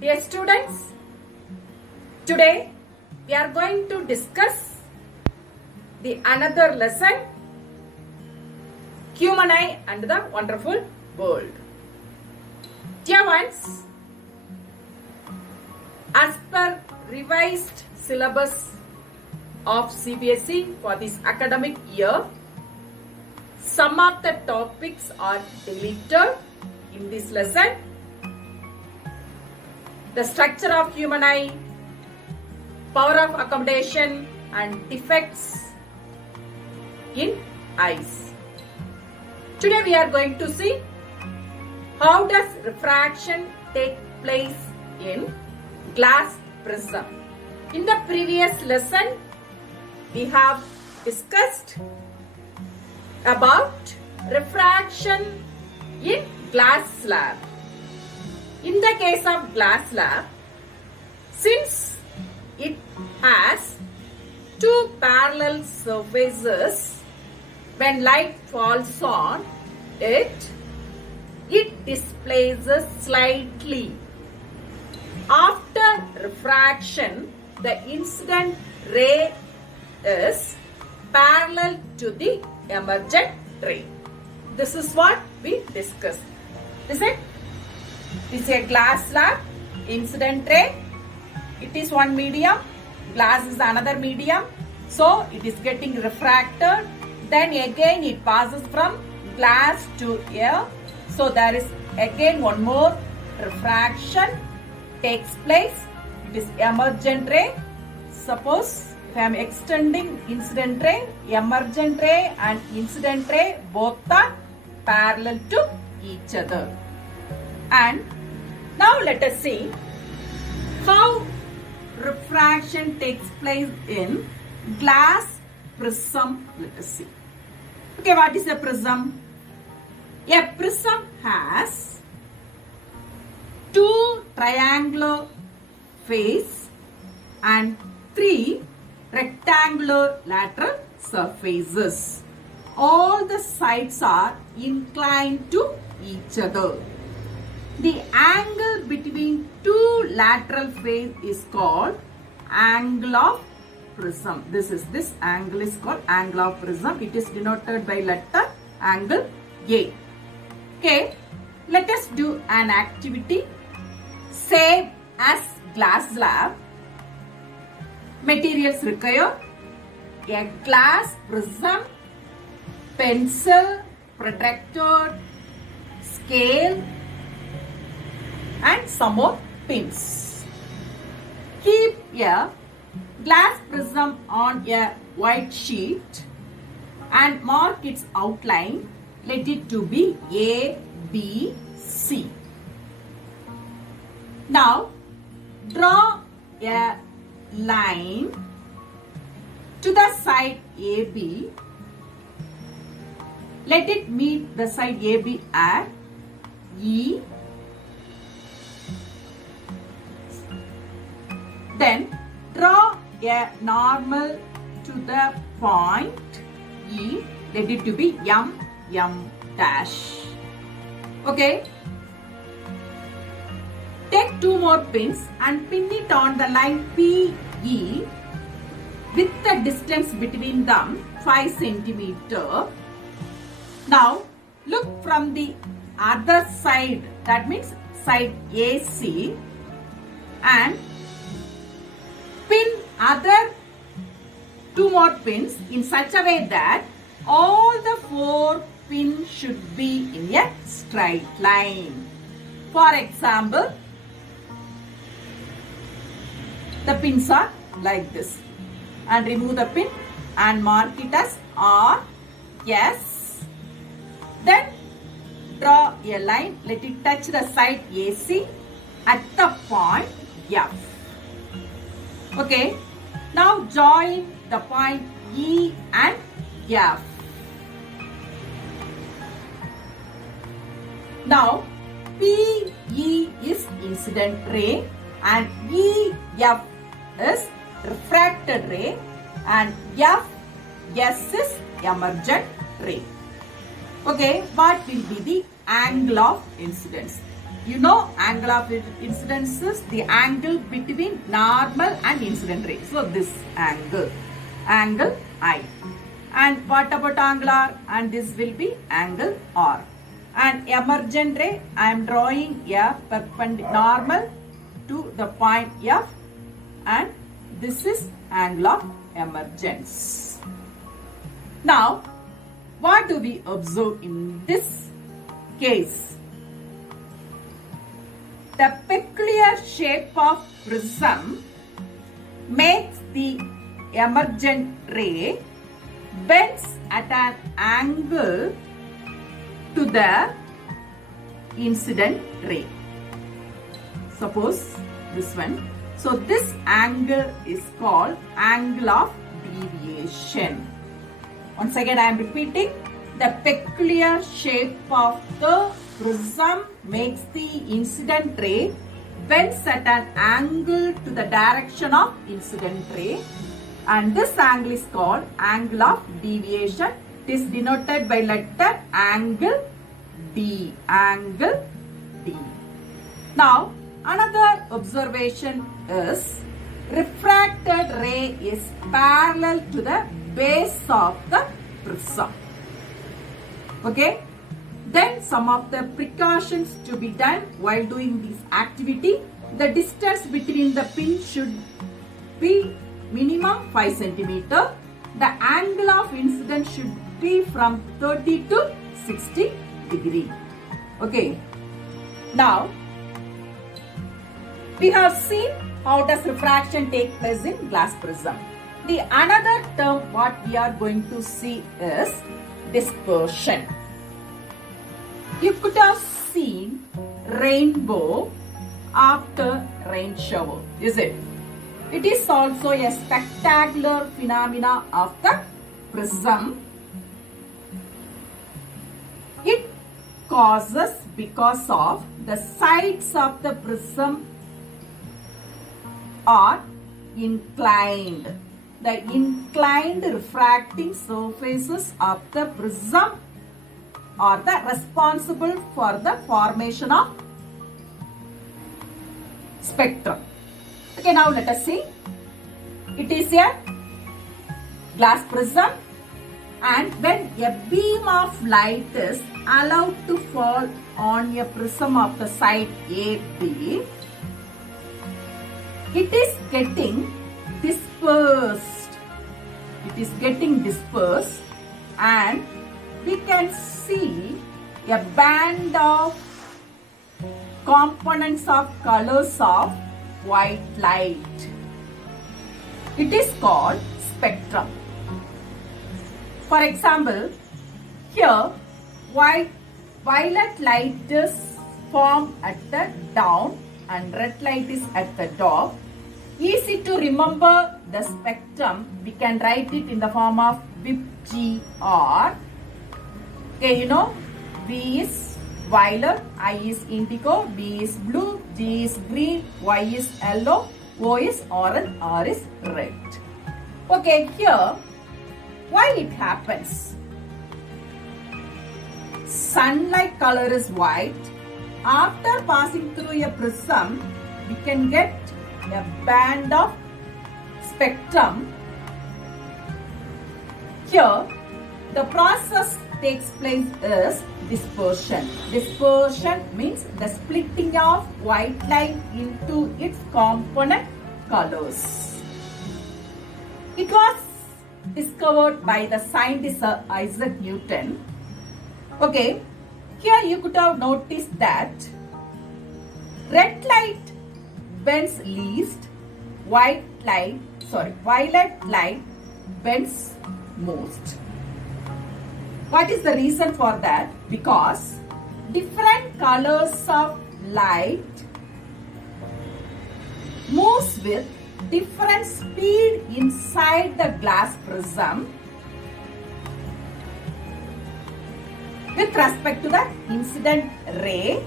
Dear students, today we are going to discuss the another lesson, Human Eye and the Wonderful World. Dear ones, as per revised syllabus of CBSE for this academic year, some of the topics are deleted in this lesson. The structure of human eye, power of accommodation and defects in eyes. Today we are going to see how does refraction take place in glass prism. In the previous lesson, we have discussed about refraction in glass slab. In the case of glass slab, since it has two parallel surfaces, when light falls on it, it displaces slightly. After refraction, the incident ray is parallel to the emergent ray. This is what we discussed. Is it? This is a glass slab, incident ray. It is one medium, glass is another medium. So it is getting refracted. Then again it passes from glass to air. So there is again one more refraction takes place. It is emergent ray. Suppose if I am extending incident ray, emergent ray and incident ray both are parallel to each other. And now let us see how refraction takes place in glass prism. Let us see. Okay, what is a prism? A prism has two triangular face and three rectangular lateral surfaces. All the sides are inclined to each other. The angle between two lateral faces is called angle of prism. This angle is called angle of prism. It is denoted by letter angle A. Okay, let us do an activity. Same as glass slab. Materials required: a glass prism, pencil, protractor, scale, and some more pins. Keep a glass prism on a white sheet and mark its outline. Let it to be A, B, C. Now draw a line to the side AB. Let it meet the side AB at E. Then draw a normal to the point E. Let it to be M, M dash. Okay. Take two more pins and pin it on the line PE with the distance between them 5 centimeter. Now look from the other side, that means side AC, and pin other two more pins in such a way that all the four pins should be in a straight line. For example, the pins are like this, and remove the pin and mark it as R, S. Then draw a line, let it touch the side AC at the point F. Okay, now join the point E and F. Now PE is incident ray and EF is refracted ray and FS is emergent ray. Okay, what will be the angle of incidence? You know, angle of incidence is the angle between normal and incident ray. So this angle I. And what about angular? And this will be angle R. And emergent ray, I am drawing a perpendicular normal to the point F, and this is angle of emergence. Now, what do we observe in this case? The peculiar shape of prism makes the emergent ray bends at an angle to the incident ray. Suppose this one. So this angle is called angle of deviation. Once again I am repeating, the peculiar shape of the prism makes the incident ray bends at an angle to the direction of incident ray, and this angle is called angle of deviation. It is denoted by letter angle D. Angle D. Now, another observation is refracted ray is parallel to the base of the prism. Okay. Then some of the precautions to be done while doing this activity. The distance between the pin should be minimum 5 centimeter. The angle of incidence should be from 30 to 60 degree. Okay. Now, we have seen how does refraction take place in glass prism. The another term what we are going to see is dispersion. You could have seen rainbow after rain shower, is it? It is also a spectacular phenomena of the prism. It causes because of the sides of the prism are inclined. The inclined refracting surfaces of the prism are the responsible for the formation of spectrum. Okay, now let us see. It is a glass prism, and when a beam of light is allowed to fall on a prism of the side AB, it is getting dispersed. It is getting dispersed, and we can see a band of components of colors of white light. It is called spectrum. For example, here violet light is formed at the down and red light is at the top. Easy to remember the spectrum. We can write it in the form of VIPGR. Okay, you know, V is violet, I is indigo, B is blue, G is green, Y is yellow, O is orange, R is red. Okay, here, why it happens? Sunlight color is white. After passing through a prism, we can get a band of spectrum. Here, the process takes place is dispersion. Dispersion means the splitting of white light into its component colors. It was discovered by the scientist Isaac Newton. Okay, here you could have noticed that red light bends least, violet light bends most. What is the reason for that? Because different colors of light moves with different speed inside the glass prism with respect to the incident ray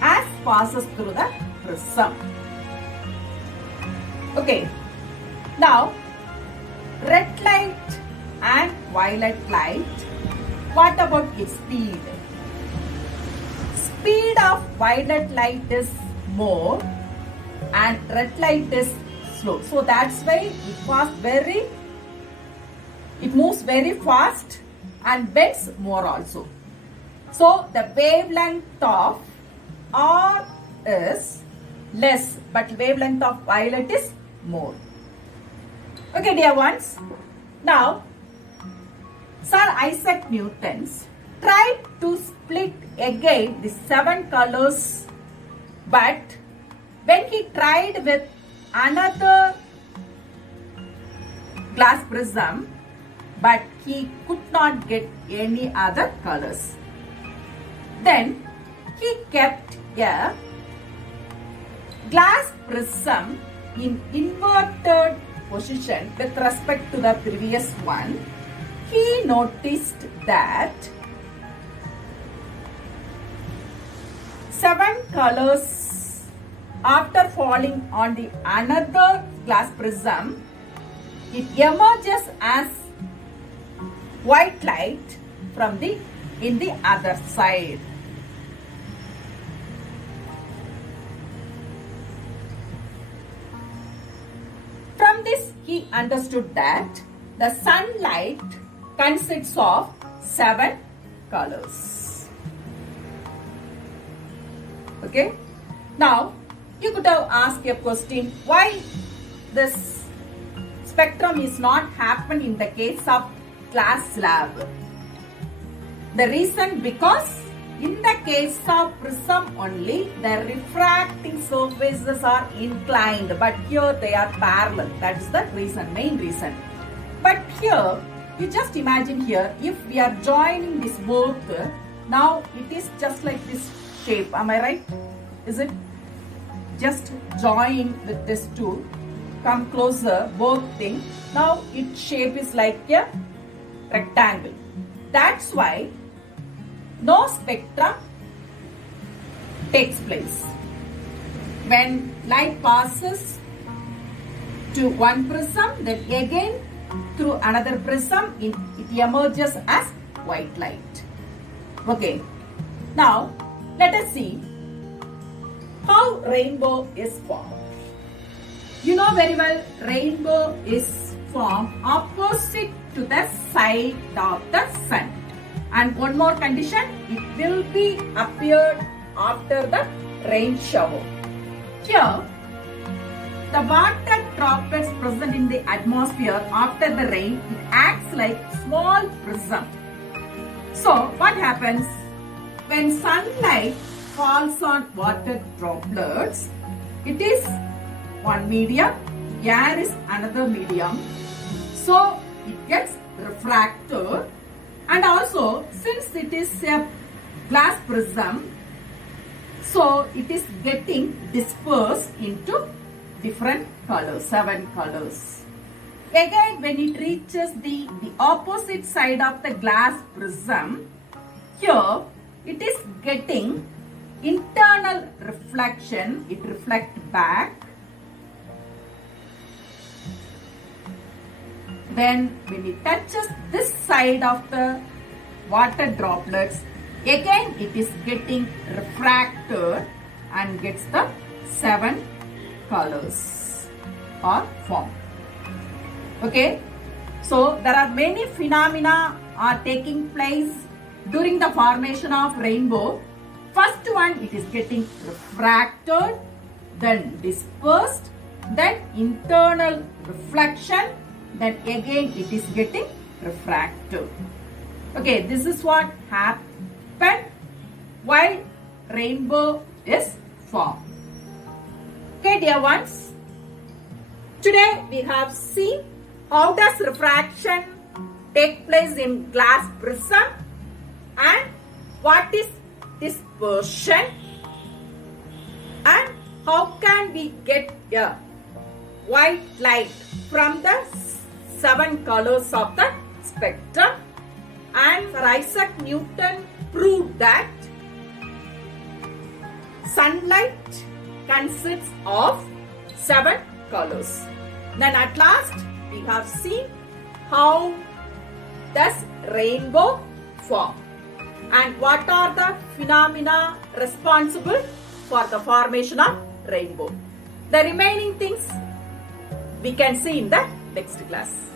as passes through the prism. Okay, now red light and violet light, what about its speed? speed of violet light is more and red light is slow. So that's why it moves very fast and bends more also. So the wavelength of R is less, but wavelength of violet is more. Okay, dear ones. Now, Sir Isaac Newton tried to split again the 7 colors, but when he tried with another glass prism, but he could not get any other colors. Then he kept a glass prism in inverted position with respect to the previous one. He noticed that 7 colors after falling on the another glass prism, it emerges as white light from in the other side. From this, he understood that the sunlight consists of 7 colors. Okay. Now, you could have asked a question, why this spectrum is not happen in the case of glass slab? The reason, because in the case of prism only, the refracting surfaces are inclined, but here they are parallel. That is the reason, main reason. But here, you just imagine here, if we are joining this both, now it is just like this shape. Am I right? Is it? Just join with this two. Come closer, both things. Now its shape is like a rectangle. That's why no spectrum takes place. When light passes to one prism, then again through another prism, it emerges as white light. Okay. Now, let us see how rainbow is formed. You know very well, rainbow is formed opposite to the side of the sun. And one more condition, it will be appeared after the rain shower. Here, the water droplets present in the atmosphere after the rain, it acts like small prism. So, what happens? When sunlight falls on water droplets, it is one medium, air is another medium. So, it gets refracted. And also, since it is a glass prism, so it is getting dispersed into different colors, 7 colors. Again, when it reaches the opposite side of the glass prism, here it is getting internal reflection, it reflects back. Then when it touches this side of the water droplets, again it is getting refracted and gets the 7 colors are formed. Okay. So there are many phenomena are taking place during the formation of rainbow. First one, it is getting refracted, then dispersed, then internal reflection, then again it is getting refracted. Okay, this is what happened while rainbow is formed. Okay, dear ones, today we have seen how does refraction take place in glass prism and what is dispersion and how can we get a white light from the 7 colors of the spectrum. And Sir Isaac Newton proved that sunlight consists of 7 colors. Then at last we have seen how does rainbow form. and what are the phenomena responsible for the formation of rainbow. The remaining things we can see in the next class.